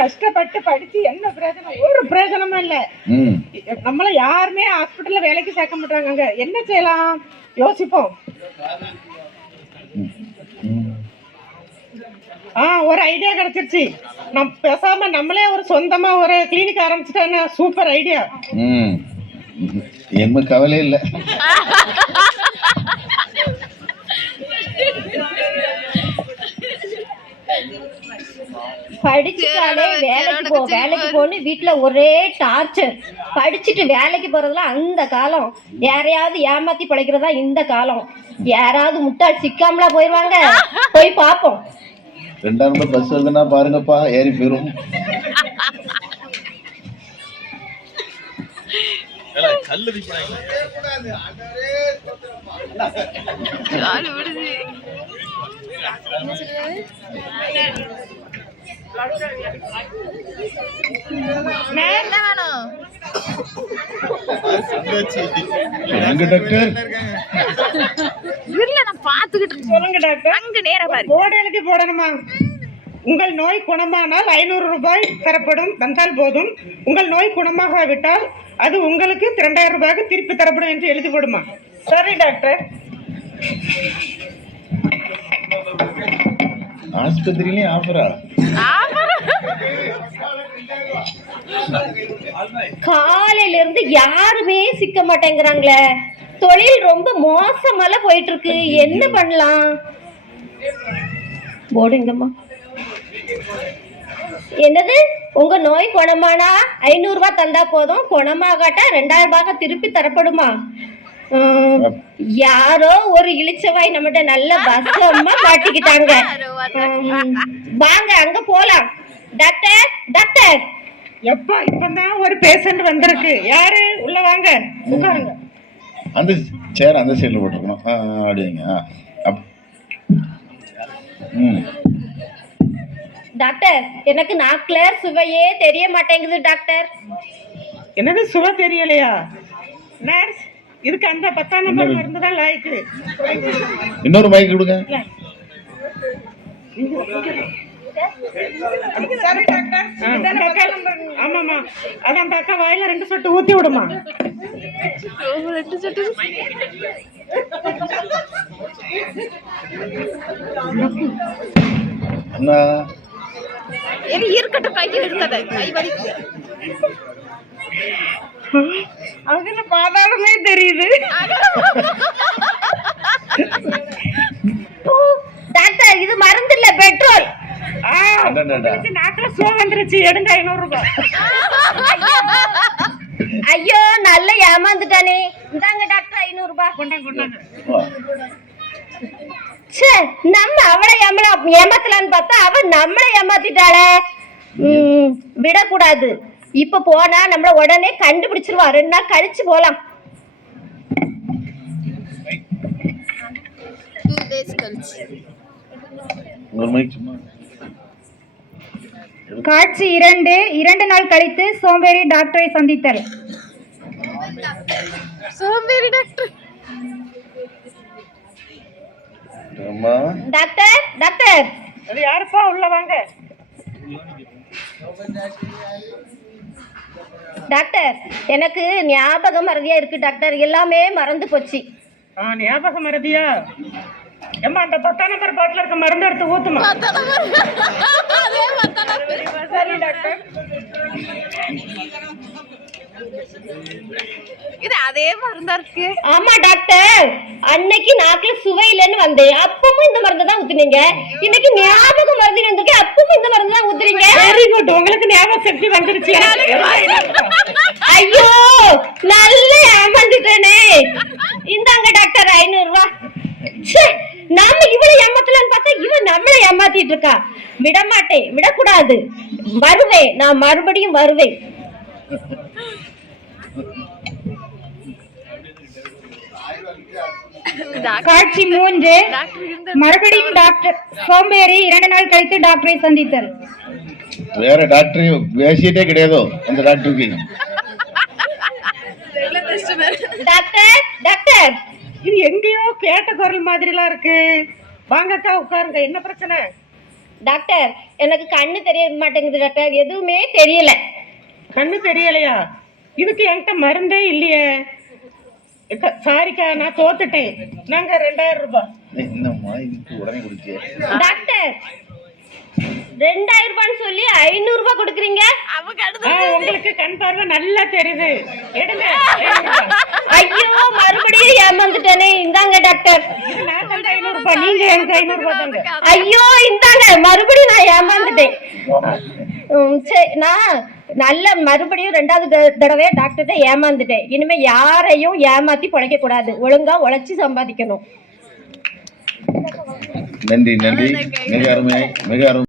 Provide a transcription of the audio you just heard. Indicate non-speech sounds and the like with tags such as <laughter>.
கஷ்டப்பட்டு படிச்சு என்ன பிரயோஜனம்? ஒரு பிரயோஜனமும் இல்ல. நம்மள யாருமே ஹாஸ்பிட்டல்ல வேலைக்கு சேர்க்க மாட்டாங்க என்ன செய்யலாம்? யோசிப்போம். ஆ ஒரு ஐடியா கிடைச்சிருச்சு. நம் பேசாம நம்மளே ஒரு சொந்தமா ஒரு கிளினிக் ஆரம்பிச்சிட்டா சூப்பர் ஐடியா ம். எம்ம கவலை இல்லை. படிச்சுட்டாலே வேலைக்கு போ வேலைக்கு போன்னு வீட்டுல ஒரே டார்ச்சர் படிச்சுட்டு வேலைக்கு போறதுலாம் அந்த காலம். யாரையாவது ஏமாத்தி பிழைக்கிறதா இந்த காலம். யாராவது முட்டாள் சிக்காமலா போயிருவாங்க. போய் பார்ப்போம் ரூபாய் பஸ் வருதுன்னா பாருங்கப்பா ஏறி வேணும் எங்க டாக்டர் இல்ல நான் பாத்துக்கிட்டு சொல்லுங்க டாக்டர் அங்க நேரா பாரு. போர்டு எழுதி போடணுமா? உங்கள் நோய் குணமானால் ஐநூறு ரூபாய் தரப்படும். தந்தால் போதும். உங்கள் நோய் குணமாகாவிட்டால் அது உங்களுக்கு இரண்டாயிரம் ரூபாய்க்கு திருப்பி தரப்படும் என்று எழுதி போடுமா? சரி டாக்டர் ஆஸ்பத்திரியிலையும் ஆஃபரா காலையில இருந்து யாருமே சிக்க மாட்டேங்கிறாங்களே. தொழில் ரொம்ப மோசமால போயிட்டு இருக்கு என்ன பண்ணலாம்? போடுங்கம்மா. என்னது? உங்க நோய் குணமானா? ஐநூறு ரூபாய் தந்தா போதும். குணமாகாட்டா ரெண்டாயிரம் ரூபாய் திருப்பி தரப்படுமா? யாரோ ஒரு இளிச்சவாய் நம்மகிட்ட நல்ல பஸ்ஸம்மா மாட்டிக்கிட்டாங்க. <laughs> உம், வாங்க அங்க போலாம். Doctor doctor. எப்பா இப்பதான் ஒரு பேஷண்ட் வந்திருக்கு. யாரு? உள்ள வாங்க. உட்காருங்க. அந்த சேர் அந்த சைடில் போட்டிருக்கணும். அப்படிங்க. டாக்டர் எனக்கு நாக்குல சுவையே தெரிய மாட்டேங்குது டாக்டர். என்னது சுவ தெரியலையா? நர்ஸ் இதுக்கு அந்த பத்தாம் நம்பர் மருந்து தான் லாய்க்கு. இன்னொரு மைக் கொடுங்க. சரி டாக்டர். அதான் அந்த அக்கா வாயில ரெண்டு சொட்டு ஊத்தி விடுமா? ரெண்டு சொட்டு இருக்கட்டும் கைக்கு இருக்காத கை வலிக்கு. அதுல பாதாளமே தெரியுது. டாக்டர் இது மருந்து இல்ல பெட்ரோல். நாக்குல சுவ வந்துருச்சு. எடுங்க ஐநூறு ரூபாய். நல்ல ஏமாந்துட்டானே. இந்தாங்க டாக்டர் ஐநூறு. ச்சே நம்ம அவளை ஏமல ஏமாத்தலான்னு பார்த்தா அவ நம்மளை ஏமாத்திட்டாளே. விடக்கூடாது. இப்ப போனா நம்மள உடனே கண்டுபிடிச்சிருவா. ரெண்டு நாள் கழிச்சு போலாம். காட்சி இரண்டு இரண்டு நாள் கழித்து சோம்பேறி டாக்டரை சந்தித்தல். சோம்பேறி டாக்டர் அம்மா டாக்டர் டாக்டர் அது யாருப்பா உள்ள வாங்க டாக்டர் எனக்கு ஞாபக மறதியா இருக்கு டாக்டர். எல்லாமே மறந்து போச்சு. ஆ ஞாபகம் மறதியா? ஏம்மா அந்த பத்தாம் நம்பர் பாட்டில் இருக்க மருந்து எடுத்து ஊத்துமா? சரி டாக்டர். இது அதே மருந்தா இருக்கு. ஆமா டாக்டர். அன்னைக்கு நாக்குல சுவை இல்லைன்னு வந்தேன். அப்பவும் இந்த மருந்து தான் ஊத்துனீங்க. இன்னைக்கு ஞாபக மருந்து வந்திருக்கேன் அப்பவும் இந்த மருந்து தான் ஊத்துறீங்க. வெரி குட் உங்களுக்கு ஞாபக சக்தி வந்துருச்சு. <laughs> ஐயோ நல்ல ஏமாந்துட்டேனே. இந்தாங்க டாக்டர் ஐநூறு ரூபாய் ச்சே, நாம இவளை ஏமாத்தலாம்னு பார்த்தா இவ நம்மளை ஏமாத்திட்டு இருக்கா. விட மாட்டேன் விடக்கூடாது. வருவேன் நான் மறுபடியும் வருவேன். <laughs> காட்சி மூன்று. மறுபடியும் டாக்டர் சோம்பேறி இரண்டு நாள் கழித்து டாக்டரை சந்தித்தல். வேற டாக்டர் பேசிட்டே கிடையாதோ அந்த டாக்டருக்கு டாக்டர் டாக்டர் இது எங்கேயோ கேட்ட குரல் மாதிரிலாம் இருக்கு. வாங்கக்கா உட்காருங்க. என்ன பிரச்சனை? டாக்டர் எனக்கு கண்ணு தெரிய மாட்டேங்குது டாக்டர் எதுவுமே தெரியல. கண்ணு தெரியலையா? இதுக்கு என்கிட்ட மருந்தே இல்லையே. சாரிக்கா நான் தோத்துட்டேன். நாங்க ரெண்டாயிரம் ரூபாய். என்னம்மா இதுக்கு உடனே குடிச்சு டாக்டர் ரெண்டாயிரம் ரூபான்னு சொல்லி ஐநூறு ரூபாய் கொடுக்குறீங்க? உங்களுக்கு கண் பார்வை நல்லா தெரியுது. எடுங்க. ஐயோ மறுபடியும் ஏமாந்துட்டேனே. இந்தாங்க டாக்டர். ஐநூறு ரூபாய் நீங்க எனக்கு ஐநூறு ரூபாய் தாங்க ஐயோ இந்தாங்க. மறுபடியும் நான் ஏமாந்துட்டேன். ம், சரி நான் நல்ல மறுபடியும் ரெண்டாவது த- தடவை டாக்டர்கிட்ட ஏமாந்துட்டேன். இனிமே யாரையும் ஏமாத்தி பிழைக்க கூடாது. ஒழுங்கா உழைச்சி சம்பாதிக்கணும். நன்றி நன்றி. மிக அருமை மிக அருமை.